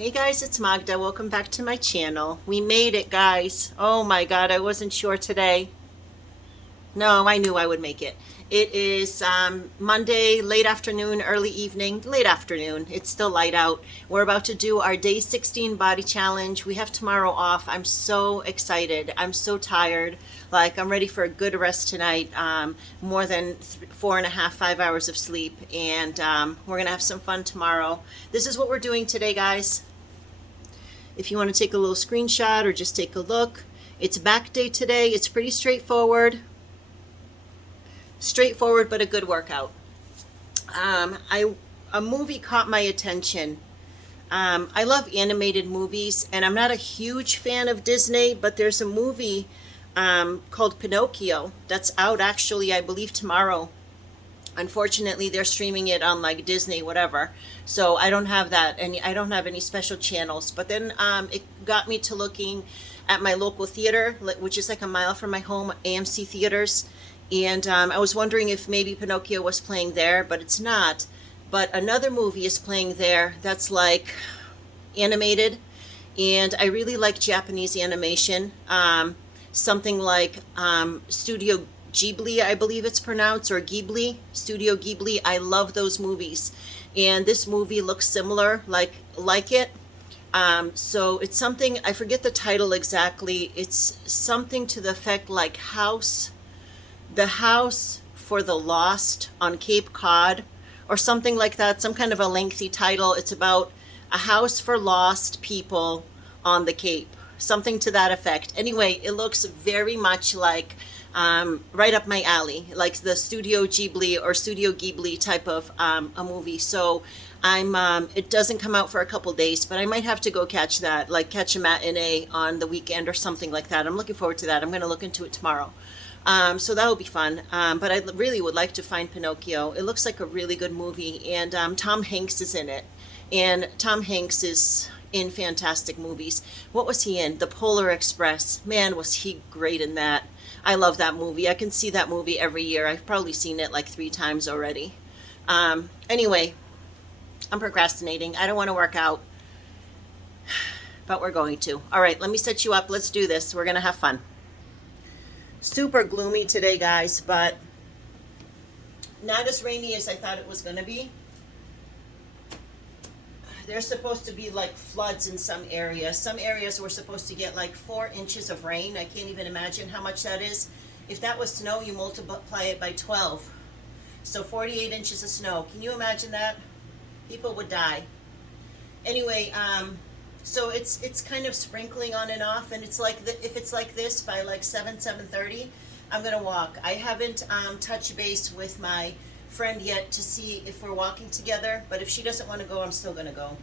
Hey guys, it's Magda. Welcome back to my channel. We made it, guys. Oh my God, I wasn't sure today. No, I knew I would make it. It is Monday, late afternoon, early evening, late afternoon. It's still light out. We're about to do our day 16 body challenge. We have tomorrow off. I'm so excited. I'm so tired. Like, I'm ready for a good rest tonight. More than 4.5, 5 hours of sleep. And we're going to have some fun tomorrow. This is what we're doing today, guys. If you want to take a little screenshot or just take a look, it's back day today. It's pretty straightforward, but a good workout. A movie caught my attention. I love animated movies, and I'm not a huge fan of Disney, but there's a movie called Pinocchio that's out actually, I believe, tomorrow. Unfortunately, they're streaming it on like Disney, whatever. So I don't have that, and I don't have any special channels. But then it got me to looking at my local theater, which is like a mile from my home, AMC Theaters. And I was wondering if maybe Pinocchio was playing there, but it's not. But another movie is playing there that's like animated, and I really like Japanese animation. Something like Studio Ghibli, I believe it's pronounced, or Ghibli, Studio Ghibli. I love those movies, and this movie looks similar, like it. So it's something, I forget the title exactly. It's something to the effect like the House for the Lost on Cape Cod, or something like that. Some kind of a lengthy title. It's about a house for lost people on the Cape, something to that effect. Anyway, it looks very much like right up my alley, like the Studio Ghibli or Studio Ghibli type of a movie. So it doesn't come out for a couple days, but I might have to go catch that, like catch a matinee on the weekend or something like that. I'm looking forward to that. I'm going to look into it tomorrow. So that'll be fun. But I really would like to find Pinocchio. It looks like a really good movie, and Tom Hanks is in it. And Tom Hanks is in fantastic movies. What was he in? The Polar Express. Man, was he great in that. I love that movie. I can see that movie every year. I've probably seen it like 3 times already. Anyway, I'm procrastinating. I don't want to work out, but we're going to. All right, let me set you up. Let's do this. We're going to have fun. Super gloomy today, guys, but not as rainy as I thought it was going to be. There's supposed to be like floods in some areas. Some areas we're supposed to get like 4 inches of rain. I can't even imagine how much that is. If that was snow, you multiply it by 12. So 48 inches of snow. Can you imagine that? People would die. Anyway, so it's kind of sprinkling on and off, and it's like if it's like this by like 7:30, I'm gonna walk. I haven't touched base with my friend yet to see if we're walking together, but if she doesn't want to go, I'm still gonna go.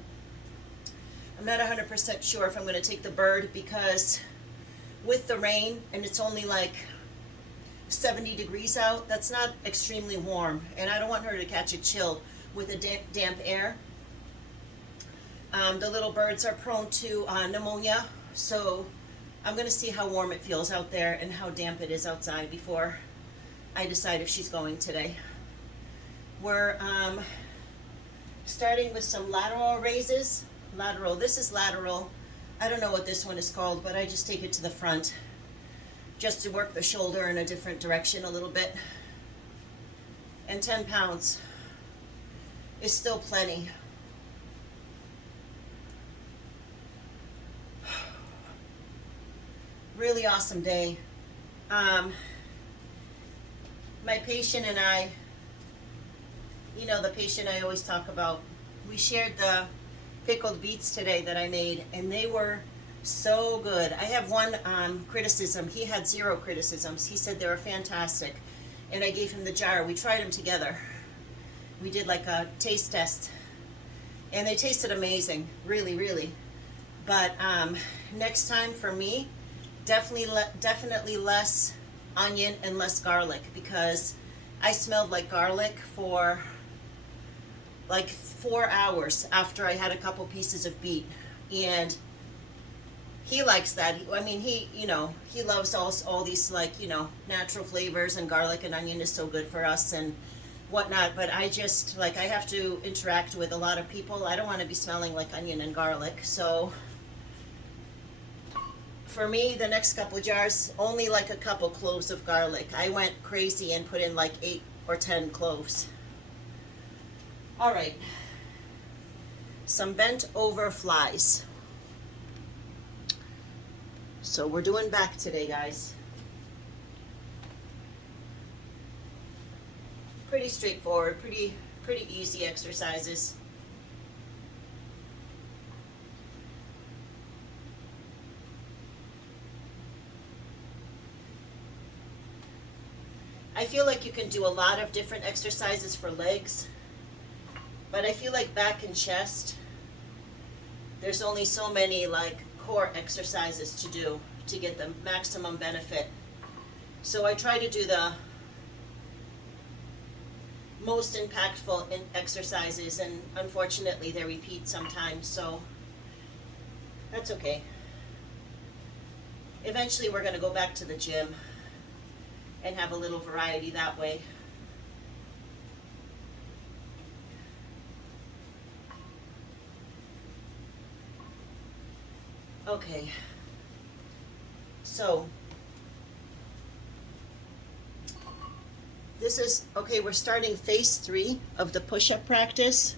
I'm not 100% sure if I'm gonna take the bird, because with the rain and it's only like 70 degrees out, that's not extremely warm, and I don't want her to catch a chill with the damp air. The little birds are prone to pneumonia, so I'm going to see how warm it feels out there and how damp it is outside before I decide if she's going today. We're starting with some lateral raises. This is lateral. I don't know what this one is called, but I just take it to the front just to work the shoulder in a different direction a little bit. And 10 pounds is still plenty. Really awesome day. My patient and I, the patient I always talk about, we shared the pickled beets today that I made, and they were so good. I have one criticism. He had 0 criticisms. He said they were fantastic, and I gave him the jar. We tried them together. We did like a taste test, and they tasted amazing, really, really. But next time for me, definitely less onion and less garlic, because I smelled like garlic for like 4 hours after I had a couple pieces of beet, and he likes that. I mean, he loves all these, like, natural flavors, and garlic and onion is so good for us, and whatnot, but I just, like, I have to interact with a lot of people. I don't want to be smelling like onion and garlic. So for me, the next couple jars, only like a couple cloves of garlic. I went crazy and put in like 8 or 10 cloves. All right. Some bent over flies. So we're doing back today, guys. Pretty straightforward, pretty easy exercises. I feel like you can do a lot of different exercises for legs, but I feel like back and chest, there's only so many like core exercises to do to get the maximum benefit. So I try to do the most impactful exercises, and unfortunately they repeat sometimes, so that's okay. Eventually we're going to go back to the gym and have a little variety that way. Okay, so this is, okay, we're starting phase 3 of the push-up practice.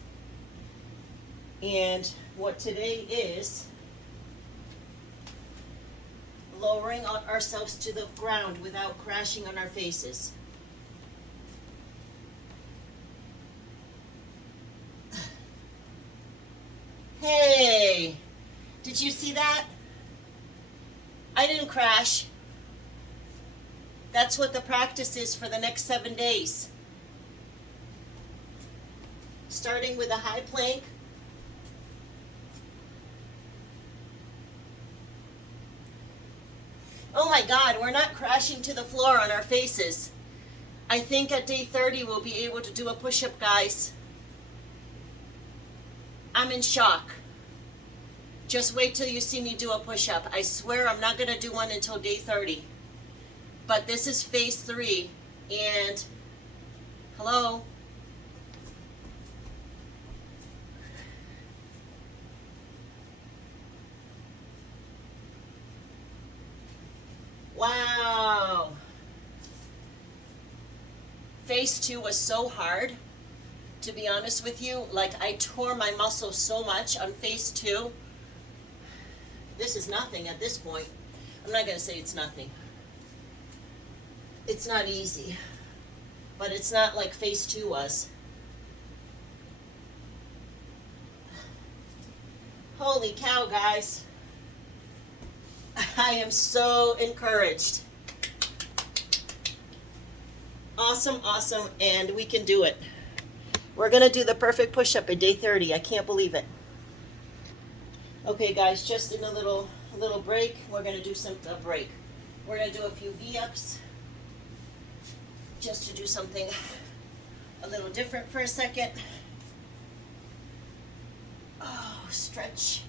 And what today is lowering ourselves to the ground without crashing on our faces. Hey, did you see that? I didn't crash. That's what the practice is for the next 7 days. Starting with a high plank. Oh my God, we're not crashing to the floor on our faces. I think at day 30 we'll be able to do a push-up, guys. I'm in shock. Just wait till you see me do a push-up. I swear I'm not going to do one until day 30. But this is phase 3, and hello? Wow. Phase 2 was so hard, to be honest with you. Like, I tore my muscles so much on phase 2. This is nothing at this point. I'm not going to say it's nothing. It's not easy, but it's not like phase 2 was. Holy cow, guys. I am so encouraged. Awesome, awesome, and we can do it. We're going to do the perfect push-up at day 30. I can't believe it. Okay, guys, just in a little break, we're going to do a break. We're going to do a few V-ups, just to do something a little different for a second. Oh, stretch.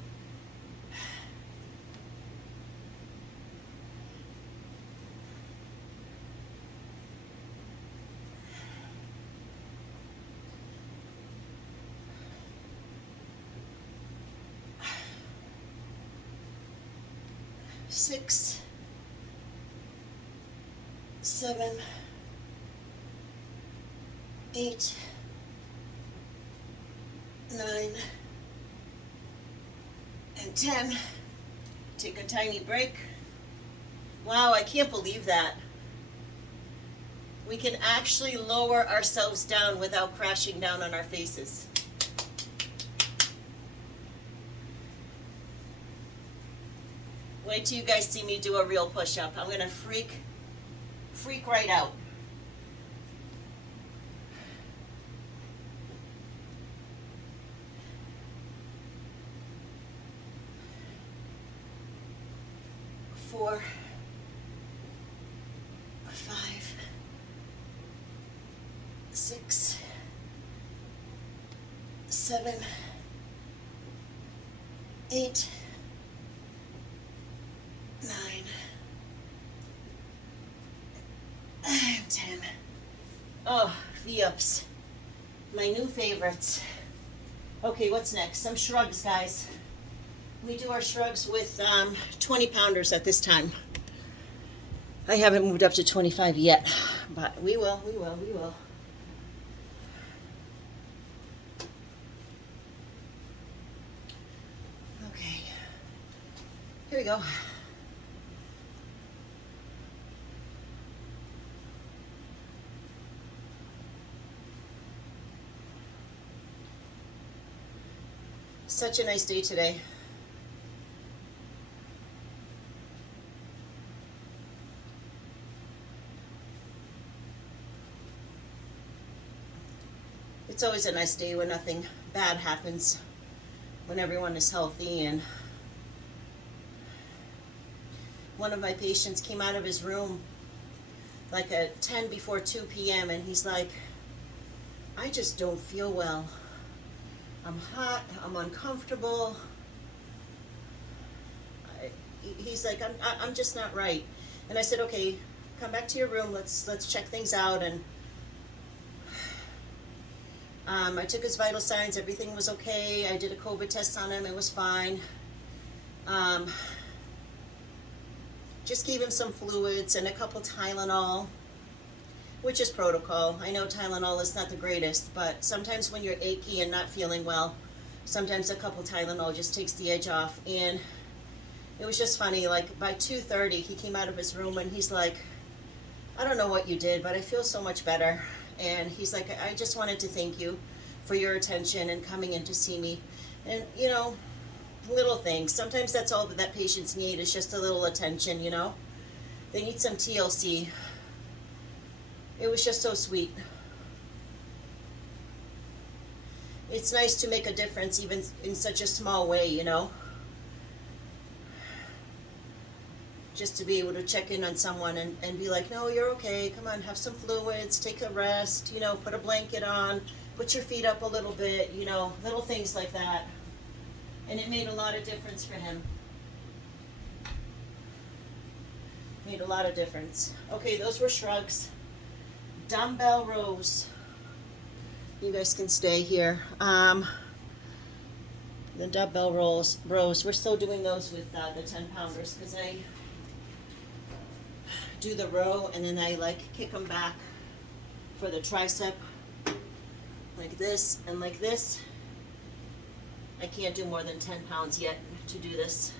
Six, 7, 8, 9, and 10. Take a tiny break. Wow, I can't believe that. We can actually lower ourselves down without crashing down on our faces. Wait till you guys see me do a real push-up. I'm gonna freak right out. Four, 5, 6, 7, 8, 9, and 10. Oh, V-ups. My new favorites. Okay, what's next? Some shrugs, guys. We do our shrugs with 20 pounders at this time. I haven't moved up to 25 yet, but we will, we will, we will. Okay, here we go. Such a nice day today. It's always a nice day when nothing bad happens, when everyone is healthy. And one of my patients came out of his room like at 10 before 2 p.m. and he's like, I just don't feel well. I'm hot, I'm uncomfortable. He's like, I'm just not right. And I said, okay, come back to your room, let's check things out. And I took his vital signs, everything was okay. I did a COVID test on him, it was fine. Just gave him some fluids and a couple Tylenol, which is protocol. I know Tylenol is not the greatest, but sometimes when you're achy and not feeling well, sometimes a couple Tylenol just takes the edge off. And it was just funny, like by 2:30 he came out of his room and he's like, I don't know what you did, but I feel so much better. And he's like, I just wanted to thank you for your attention and coming in to see me. And you know, little things. Sometimes that's all that patients need, is just a little attention, you know. They need some TLC. It was just so sweet. It's nice to make a difference even in such a small way, you know. Just to be able to check in on someone and be like, no, you're okay, come on, have some fluids, take a rest, you know, put a blanket on, put your feet up a little bit, you know, little things like that. And it made a lot of difference for him. Made a lot of difference. Okay, those were shrugs. Dumbbell rows. You guys can stay here. The dumbbell rows, we're still doing those with the 10 pounders because I do the row and then I like kick them back for the tricep like this and like this. I can't do more than 10 pounds yet to do this.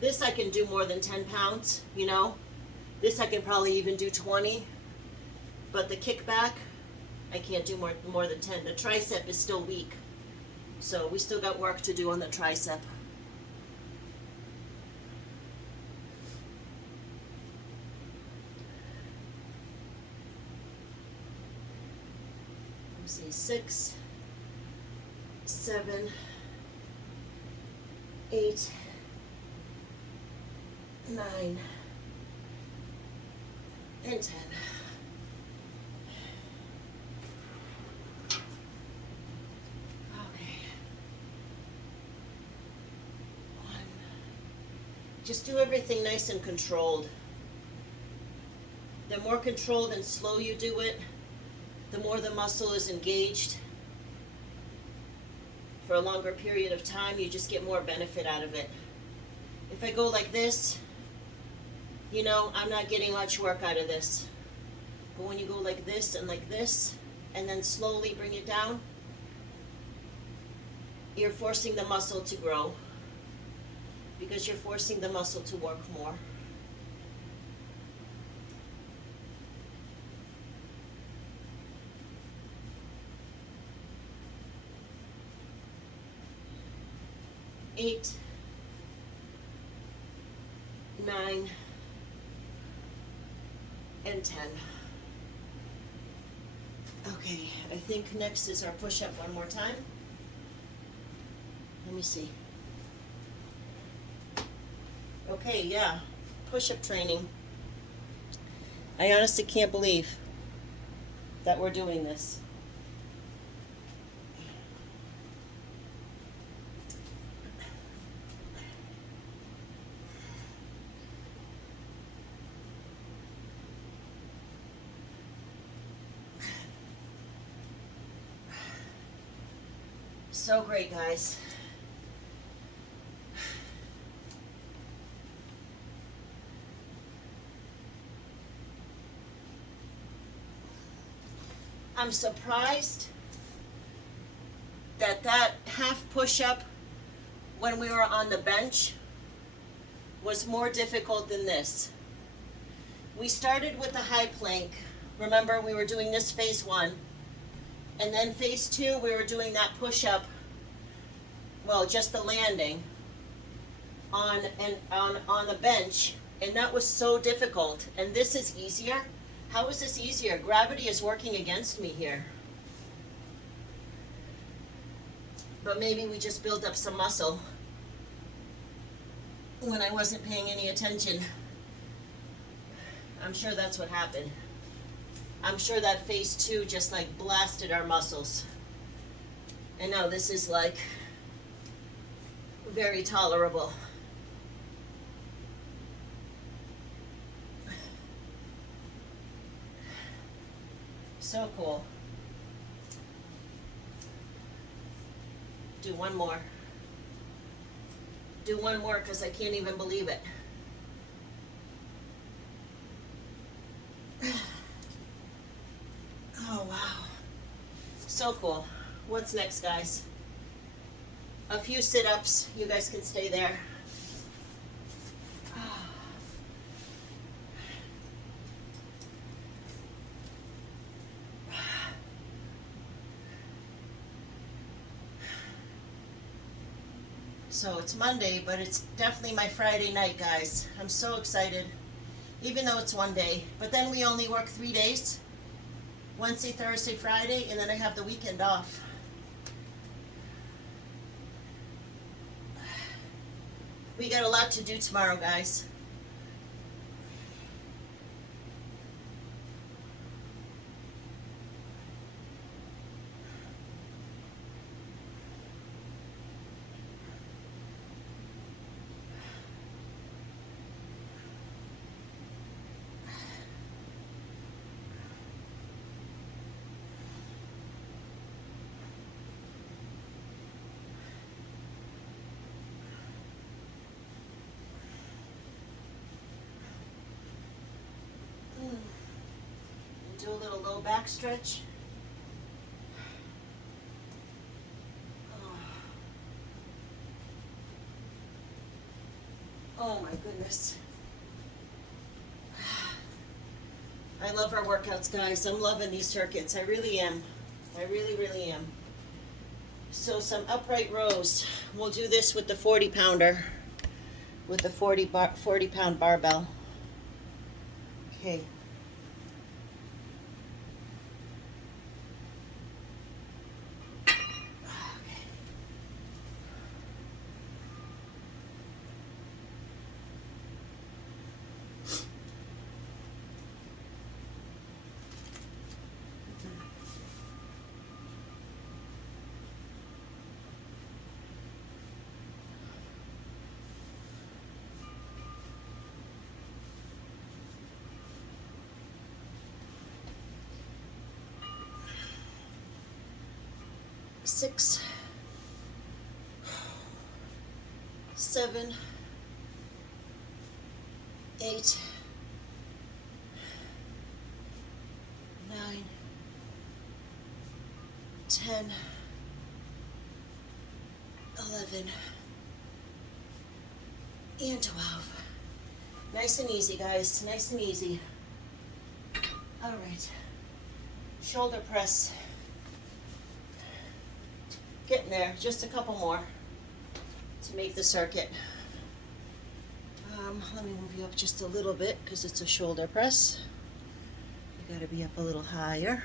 This I can do more than 10 pounds, you know. This I can probably even do 20. But the kickback, I can't do more than 10. The tricep is still weak. So we still got work to do on the tricep. Let me see, 6, 7, 8, 9, and 10. Just do everything nice and controlled. The more controlled and slow you do it, the more the muscle is engaged. For a longer period of time, you just get more benefit out of it. If I go like this, you know, I'm not getting much work out of this. But when you go like this, and then slowly bring it down, you're forcing the muscle to grow, because you're forcing the muscle to work more. Eight, 9, and 10. Okay, I think next is our push-up one more time. Let me see. Okay, yeah, push-up training. I honestly can't believe that we're doing this. So great, guys. I'm surprised that half push-up when we were on the bench was more difficult than this. We started with the high plank. Remember, we were doing this phase 1. And then phase 2, we were doing that push-up, well, just the landing on the bench. And that was so difficult. And this is easier. How is this easier? Gravity is working against me here. But maybe we just built up some muscle when I wasn't paying any attention. I'm sure that's what happened. I'm sure that phase 2 just like blasted our muscles. And now this is like very tolerable. So cool. Do one more. Do one more because I can't even believe it. Oh, wow. So cool. What's next, guys? A few sit-ups. You guys can stay there. So it's Monday, but it's definitely my Friday night, guys. I'm so excited, even though it's one day. But then we only work 3 days. Wednesday, Thursday, Friday, and then I have the weekend off. We got a lot to do tomorrow, guys. Do a little low back stretch. Oh my goodness. I love our workouts, guys. I'm loving these circuits. I really am. I really, really am. So some upright rows. We'll do this with the 40 pounder, with the 40 pound barbell. Okay. Six, 7, 8, 9, 10, 11, and 12. Nice and easy, guys. Nice and easy. All right. Shoulder press. Getting there. Just a couple more to make the circuit. Let me move you up just a little bit because it's a shoulder press. You got to be up a little higher.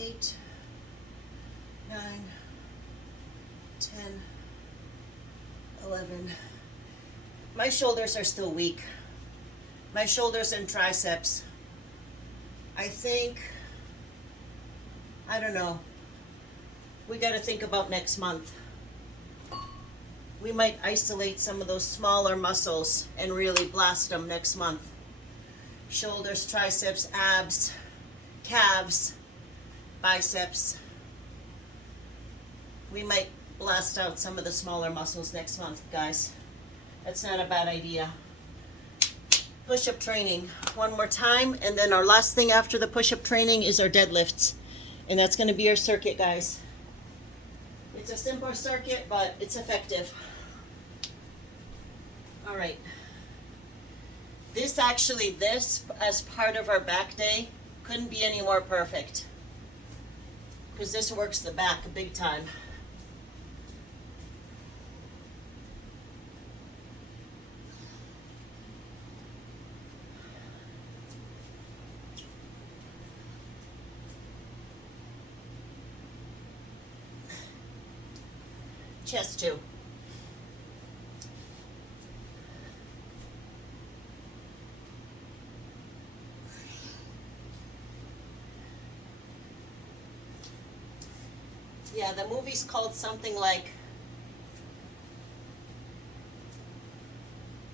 Eight, 9, 10, 11. My shoulders are still weak. My shoulders and triceps. I think, I don't know. We got to think about next month. We might isolate some of those smaller muscles and really blast them next month. Shoulders, triceps, abs, calves, biceps. We might blast out some of the smaller muscles next month, guys. That's not a bad idea. Push-up training one more time, and then our last thing after the push-up training is our deadlifts, and that's going to be our circuit, guys. It's a simple circuit, but it's effective. All right. This as part of our back day couldn't be any more perfect, because this works the back big time. Chest too. Yeah, the movie's called something like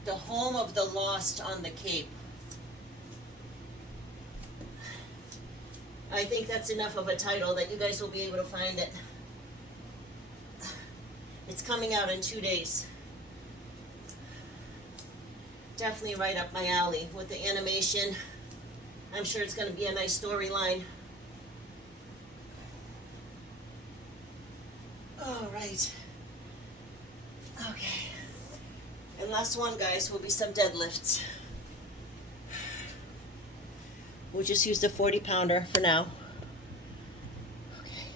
The Home of the Lost on the Cape. I think that's enough of a title that you guys will be able to find it. It's coming out in 2 days. Definitely right up my alley with the animation. I'm sure it's going to be a nice storyline. All right. Okay. And last one, guys, will be some deadlifts. We'll just use the 40-pounder for now. Okay.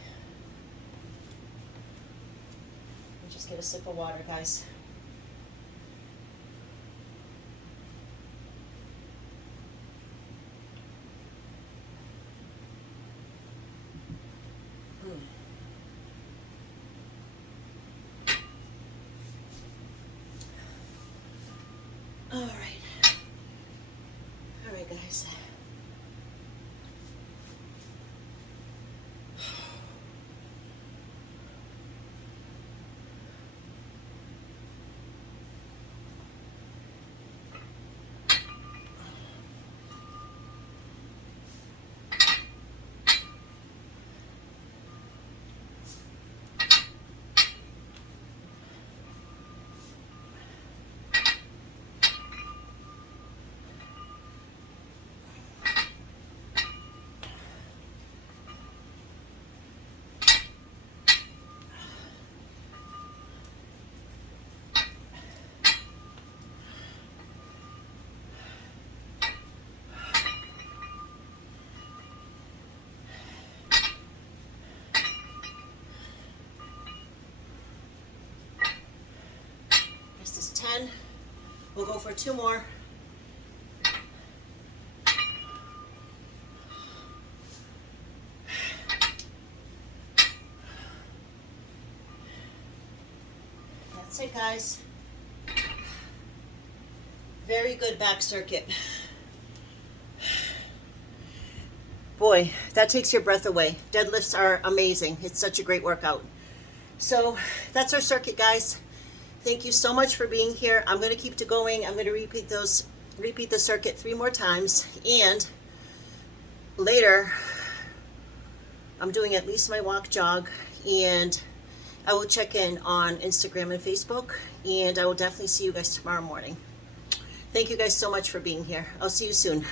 We'll just get a sip of water, guys. All right, guys. This is 10. We'll go for 2 more. That's it, guys. Very good back circuit. Boy, that takes your breath away. Deadlifts are amazing. It's such a great workout. So that's our circuit, guys. Thank you so much for being here. I'm going to keep it going. I'm going to repeat the circuit 3 more times, and later I'm doing at least my walk jog, and I will check in on Instagram and Facebook, and I will definitely see you guys tomorrow morning. Thank you guys so much for being here. I'll see you soon.